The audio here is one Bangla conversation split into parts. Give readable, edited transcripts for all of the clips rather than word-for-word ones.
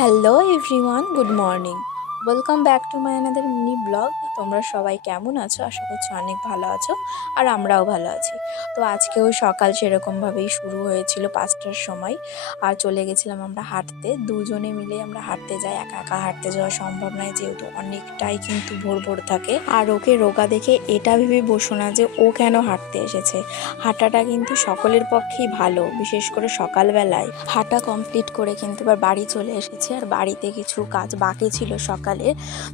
Hello everyone, good morning. Welcome back to my another mini blog. তোমরা সবাই কেমন আছো? আশা করছি অনেক ভালো আছো, আর আমরাও ভালো আছি। তো আজকেও সকাল সেরকমভাবেই শুরু হয়েছিল 5টার সময়, আর চলে গেছিলাম আমরা হাঁটতে। দুজনে মিলে আমরা হাঁটতে যাই, একা একা হাঁটতে যাওয়া সম্ভব নয়, যেহেতু অনেকটাই কিন্তু ভোর ভোর থাকে। আর ওকে রোগা দেখে এটা ভেবে বসো না যে ও কেন হাঁটতে এসেছে। হাঁটাটা কিন্তু সকলের পক্ষেই ভালো, বিশেষ করে সকালবেলায়। হাঁটা কমপ্লিট করে কিন্তু এবার বাড়ি চলে এসেছি, আর বাড়িতে কিছু কাজ বাকি ছিল সকালে,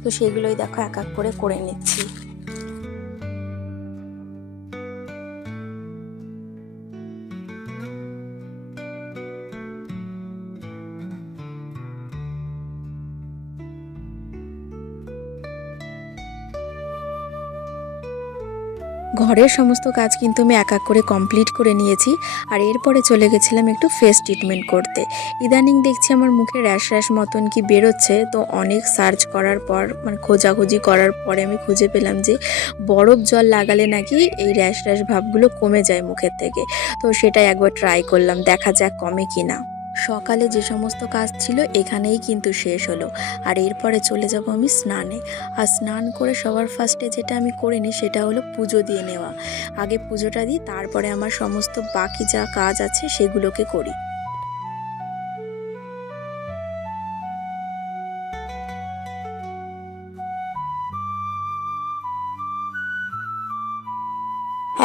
তো সেগুলোই দেখো এক এক করে নিচ্ছি। ঘরের সমস্ত কাজ কিন্তু আমি এক এক করে কমপ্লিট করে নিয়েছি, আর এরপরে চলে গেছিলাম একটু ফেস ট্রিটমেন্ট করতে। ইদানিং দেখছি আমার মুখে র্যাশ র্যাশ মতন কি বেরোচ্ছে, তো অনেক সার্চ করার পর, মানে খোঁজাখুঁজি করার পরে আমি খুঁজে পেলাম যে বরফ জল লাগালে নাকি এই র্যাশ র্যাশ ভাবগুলো কমে যায় মুখের থেকে। তো সেটাই একবার ট্রাই করলাম, দেখা যাক কমে কিনা। সকালে যে সমস্ত কাজ ছিল এখানেই কিন্তু শেষ হলো, আর এরপরে চলে যাব আমি স্নানে। আর স্নান করে সবার ফার্স্টে যেটা আমি করে নিই সেটা হলো পুজো দিয়ে নেওয়া। আগে পুজোটা দিই, তারপরে আমার সমস্ত বাকি যা কাজ আছে সেগুলোকে করি।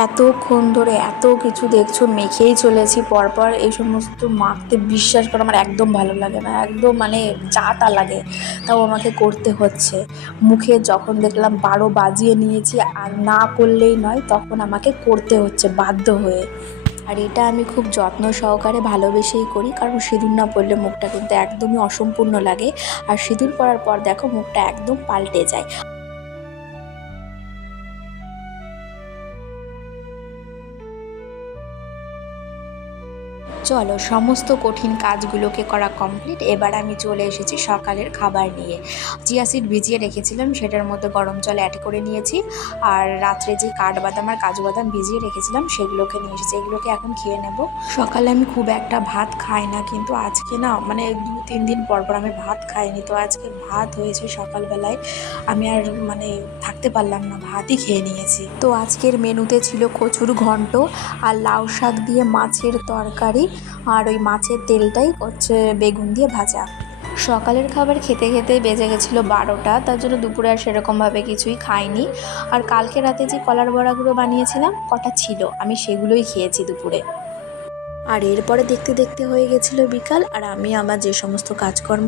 এতক্ষণ ধরে এত কিছু দেখছো, মেখেই চলেছি পরপর, এই সমস্ত মাখতে বিশ্বাস করো আমার একদম ভালো লাগে না, একদম মানে যা তা লাগে, তাও আমাকে করতে হচ্ছে। মুখে যখন দেখলাম 12 বাজিয়ে নিয়েছি আর না করলেই নয়, তখন আমাকে করতে হচ্ছে বাধ্য হয়ে। আর এটা আমি খুব যত্ন সহকারে ভালোবেসেই করি, কারণ সিঁদুর না পরলে মুখটা কিন্তু একদমই অসম্পূর্ণ লাগে। আর সিঁদুর পরার পর দেখো মুখটা একদম পাল্টে যায়। চলো, সমস্ত কঠিন কাজগুলোকে করা কমপ্লিট। এবার আমি চলে এসেছি সকালের খাবার নিয়ে। চিয়া সিড ভিজিয়ে রেখেছিলাম, সেটার মধ্যে গরম জল অ্যাড করে নিয়েছি। আর রাত্রে যে কাঠবাদাম আর কাজু বাদাম ভিজিয়ে রেখেছিলাম সেগুলোকে নিয়ে এসেছি, এগুলোকে এখন খেয়ে নেব। সকালে আমি খুব একটা ভাত খাই না, কিন্তু আজকে না মানে 2-3 দিন পর পর আমি ভাত খাইনি, তো আজকে ভাত হয়েছে সকালবেলায়। আমি আর মানে থাকতে পারলাম না, ভাতই খেয়ে নিয়েছি। তো আজকের মেনুতে ছিল কচুর ঘন্ট আর লাউ শাক দিয়ে মাছের তরকারি, আর ওই মাছের তেলটাই হচ্ছে বেগুন দিয়ে ভাজা। সকালের খাবার খেতে খেতে বেজে গেছিলো 12টা, তার জন্য দুপুরে আর সেরকমভাবে কিছুই খাইনি। আর কালকে রাতে যে কলার বড়াগুলো বানিয়েছিলাম কটা ছিল, আমি সেগুলোই খেয়েছি দুপুরে। আর এরপরে দেখতে দেখতে হয়ে গেছিলো বিকাল, আর আমি আমার যে সমস্ত কাজকর্ম